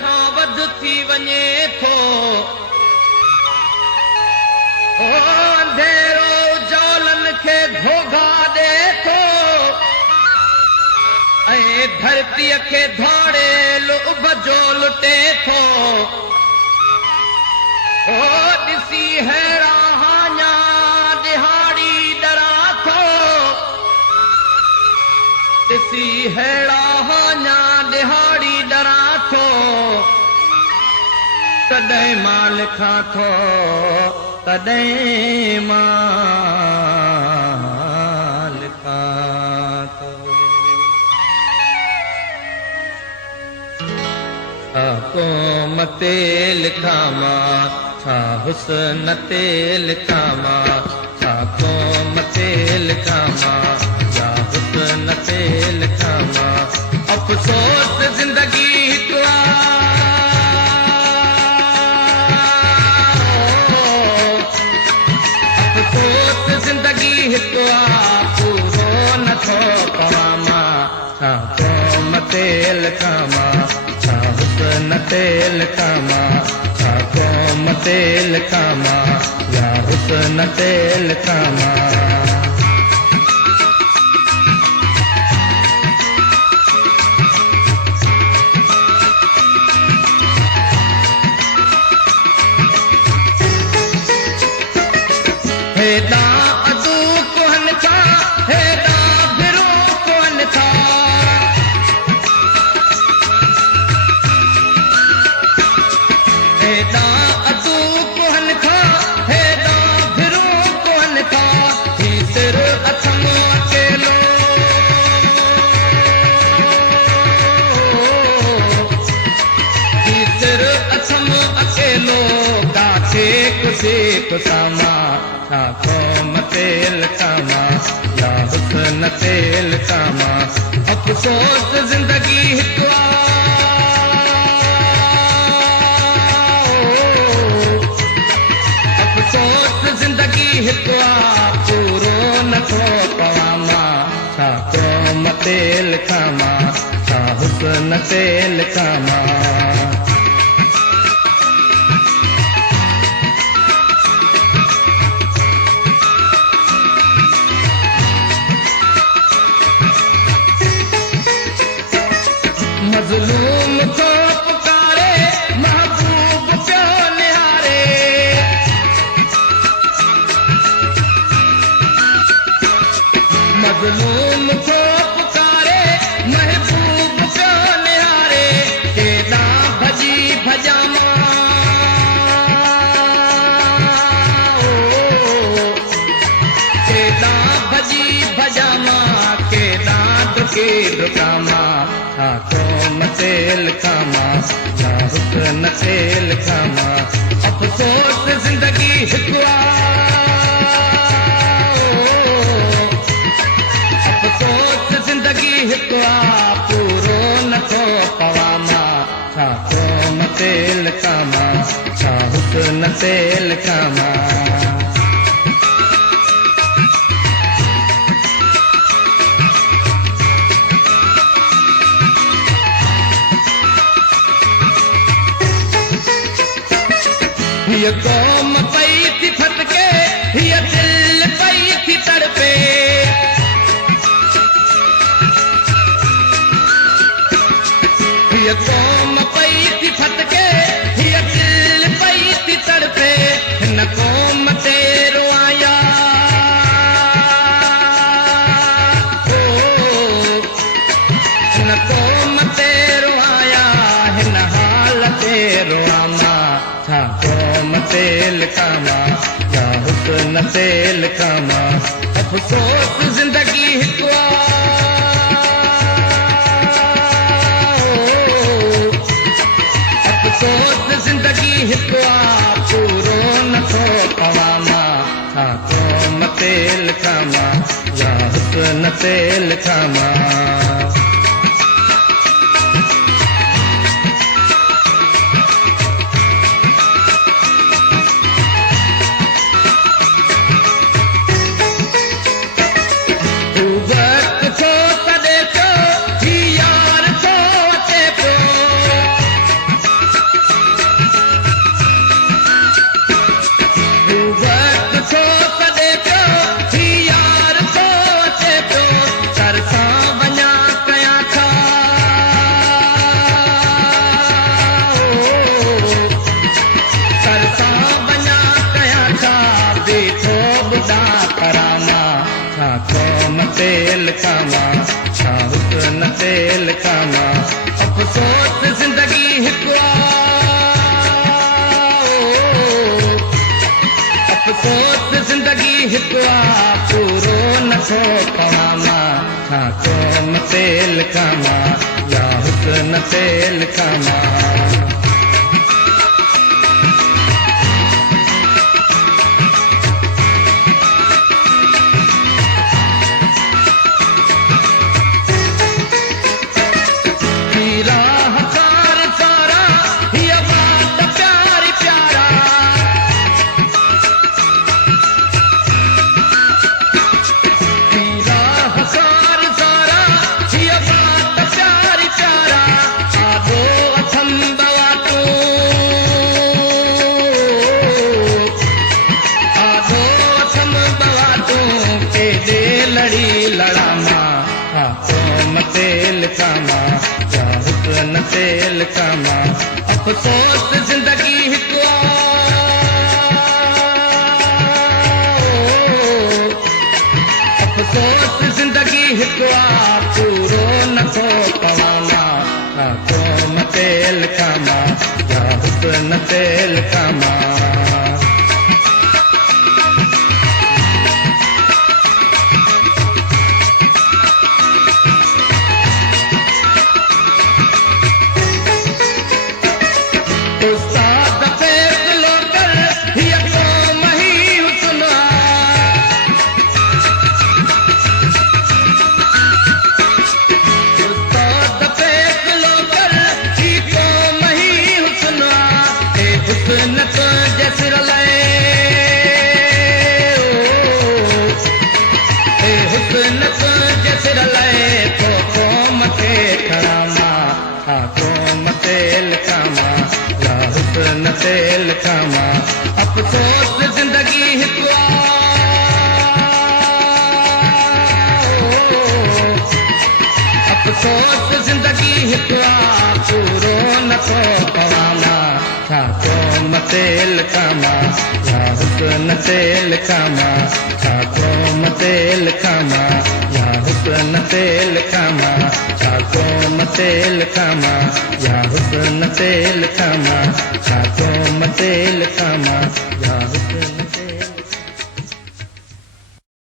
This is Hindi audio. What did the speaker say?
खां वध थी वञे थो। ओ अंधेरो उजालनि खे घोघा ॾे थो ऐं धरतीअ खे धाड़ेल उभजो लुटे थो। ओ ॾिसी हेड़ा हाञा दिहाड़ी डरा थो, ॾिसी हेड़ा हाञा दिहाड़ी डरा थो। तॾहिं मां लिखां थो, तॾहिं मां लिखां थो। छा क़ौम ते लिखां मां, छा हुस्न ते लिखां मां, छा क़ौम ते लिखां मां, छा हुस्न ते लिखां मां। अफ़सोस ज़िंदगी हिकु अफ़सोस ज़िंदगी हिकु पूरो नथो पवां मां। छा क़ौम ते लिखां मां, छा हुस्न ते लिखां मां, छा क़ौम ते लिखां मां, या हुस्न ते लिखां मां। हेॾा अदू कोन था, हेॾा भिरो कोन था, हेॾा अदू कोन था, हेॾा भिरो कोन था। ही सिर अथम अकेलो, ही सिर अथम अकेलो, काथे कुझे कुसामा। छा क़ौम ते लिखां मां, या हुस्न ते लिखां मां। अफ़सोस ज़िंदगी हिकु अफ़सोस ज़िंदगी हिकु पूरो नथो पवां मां। छा क़ौम ते लिखां मां, छा हुस्न ते लिखां मां। मज़लूम को पुकारे महबूब पियो निहारे, मज़लूम को पुकारे महबूब पियो निहारे। केॾा भॼी भॼां केॾा भॼी भॼां केॾा डुकी डुकां मां। छा क़ौम ते लिखां मां, छा हुस्न ते लिखां मां। अफ़सोस ज़िंदगी हिकु अफ़सोस ज़िंदगी हिकु पूरो नथो पवां मां। छा क़ौम ते लिखां मां, छा हुस्न ते लिखां मां। हीअ क़ौम पई थी फटके, हीअ दिल पई थी तड़पे, हीअ क़ौम पई थी फटके, हीअ दिल पई थी तड़पे। हिन क़ौम ते रोआया, हिन क़ौम ते रोआया, हिन हाल ते रोआं मां। छा क़ौम ते लिखां मां, या हुस्न ते लिखां मां। अफ़सोस ज़िंदगी हिकु अफ़सोस ज़िंदगी हिकु पूरो नथो पवां मां। छा क़ौम ते लिखां मां, या हुस्न ते लिखां मां। तेल कामा छा हुस्न तेल कामा अफ़सोस ज़िंदगी हिकु अफ़सोस ज़िंदगी हिकु पूरो नथो पवामा छा कोम तेल कामा या हुस्न तेल कामा तेल कामा या हुस्न तेल कामा अफ़सोस ज़िंदगी हिकु अफ़सोस ज़िंदगी हिकु पूरो नथो पवामा छा कोम तेल कामा या हुस्न तेल कामा तेल कामा अफ़सोस ज़िंदगी हिकु अफ़सोस ज़िंदगी हिकु पूरो नथो पवामा छा कोम तेल कामा या हुस्न तेल कामा छा कोम तेल कामा या हुस्न तेल कामा छा कोम तेल कामा या हुस्न तेल कामा छा कोम तेल कामा या हुस्न